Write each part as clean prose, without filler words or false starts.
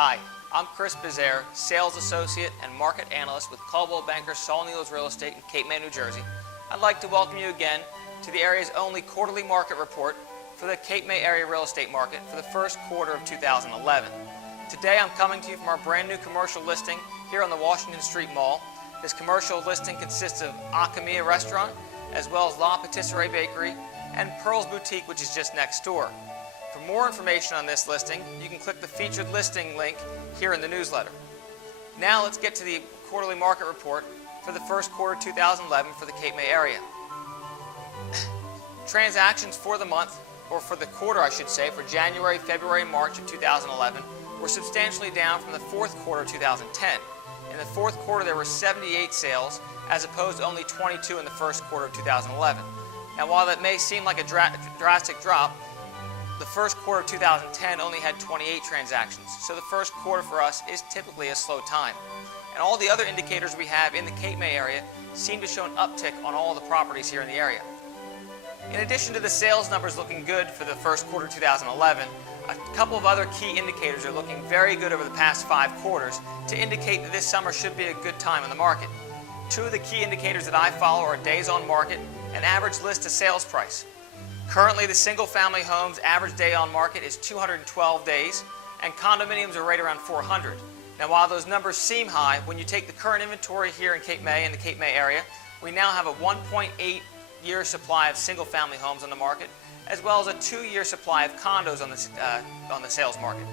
Hi, I'm Chris Bizaire, Sales Associate and Market Analyst with Coldwell Banker Saul Needles Real Estate in Cape May, New Jersey. I'd like to welcome you again to the area's only quarterly market report for the Cape May area real estate market for the first quarter of 2011. Today I'm coming to you from our brand new commercial listing here on the Washington Street Mall. This commercial listing consists of Acamia Restaurant, as well as La Patisserie Bakery, and Pearls Boutique, which is just next door. For more information on this listing, you can click the featured listing link here in the newsletter. Now let's get to the quarterly market report for the first quarter 2011 for the Cape May area. Transactions for the month, or for the quarter I should say, for January, February, and March of 2011 were substantially down from the fourth quarter of 2010. In the fourth quarter there were 78 sales as opposed to only 22 in the first quarter of 2011. Now while that may seem like a drastic drop, the first quarter of 2010 only had 28 transactions, so the first quarter for us is typically a slow time. And all the other indicators we have in the Cape May area seem to show an uptick on all the properties here in the area. In addition to the sales numbers looking good for the first quarter of 2011, a couple of other key indicators are looking very good over the past 5 quarters to indicate that this summer should be a good time in the market. Two of the key indicators that I follow are days on market and average list to sales price. Currently, the single-family homes average day on market is 212 days, and condominiums are right around 400. Now, while those numbers seem high, when you take the current inventory here in Cape May and the Cape May area, we now have a 1.8-year supply of single-family homes on the market, as well as a 2-year supply of condos on the sales market.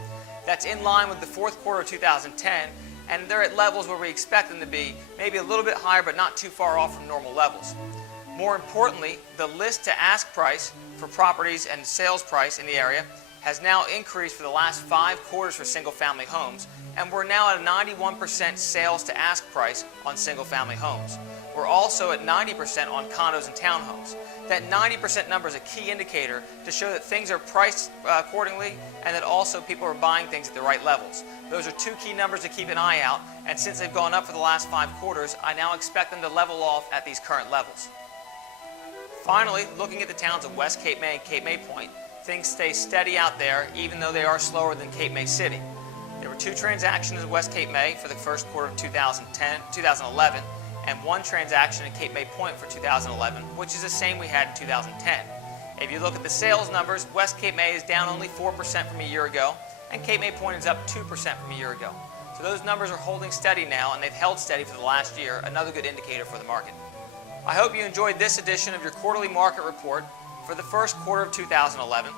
That's in line with the fourth quarter of 2010, and they're at levels where we expect them to be, maybe a little bit higher, but not too far off from normal levels. More importantly, the list to ask price for properties and sales price in the area has now increased for the last 5 quarters for single-family homes, and we're now at a 91% sales to ask price on single-family homes. We're also at 90% on condos and townhomes. That 90% number is a key indicator to show that things are priced accordingly and that also people are buying things at the right levels. Those are 2 key numbers to keep an eye out, and since they've gone up for the last 5 quarters, I now expect them to level off at these current levels. Finally, looking at the towns of West Cape May and Cape May Point, things stay steady out there even though they are slower than Cape May City. There were 2 transactions in West Cape May for the first quarter of 2011 and 1 transaction in Cape May Point for 2011, which is the same we had in 2010. If you look at the sales numbers, West Cape May is down only 4% from a year ago, and Cape May Point is up 2% from a year ago. So those numbers are holding steady now, and they've held steady for the last year, another good indicator for the market. I hope you enjoyed this edition of your quarterly market report for the first quarter of 2011.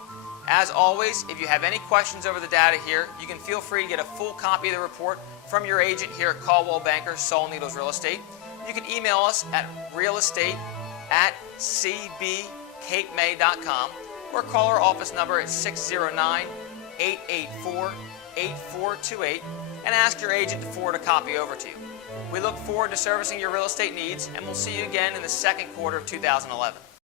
As always, if you have any questions over the data here, you can feel free to get a full copy of the report from your agent here at Coldwell Banker Saul Needles Real Estate. You can email us at realestate@cbcapemay.com or call our office number at 609-884-8428 and ask your agent to forward a copy over to you. We look forward to servicing your real estate needs, and we'll see you again in the second quarter of 2011.